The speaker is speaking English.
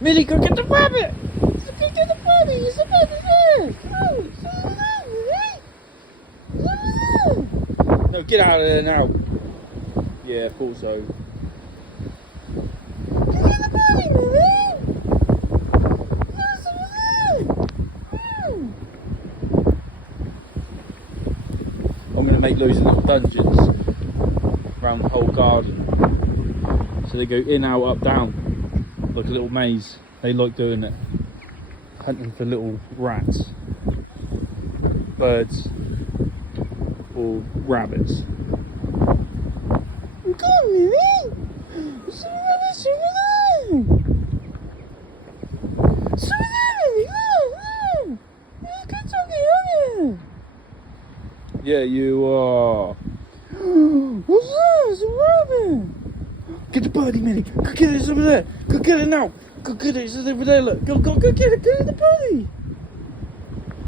Millie, go get the rabbit! Go get the bunny! It's a rabbit there! No, get out of there now. Yeah, I thought so. Go get the bunny, Millie! There's over there! I'm going to make loads of little dungeons around the whole garden. So they go in, out, up, down, like a little maze. They like doing it. Hunting for little rats, birds, or rabbits. Come on, Millie! There's some rabbits over there! Some Millie! Look! Look at something. Yeah, you are. What's that? It's a rabbit! Get the birdie, Millie. Go get it, it's over there. Go get it now. Go get it, it's over there. Look, go get it. Go get the birdie.